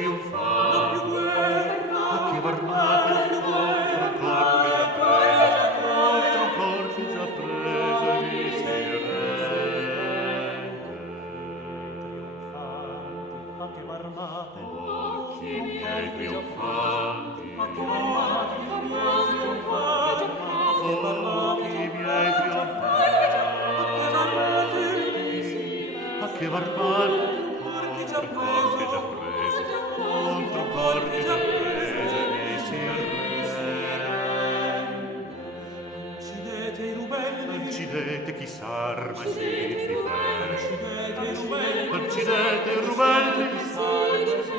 trionfante, a che varmate contro corpi già prese mi si rende. A che varmate, Occhi miei trionfanti, occhi miei trionfanti, a che varmate corpi già prese contro corpi già prese mi si rende. Uccidete i rubelli, Uccidete chi s'arma e si difende. uccidete i rubelli, Uccidete i rubelli, chi s'arma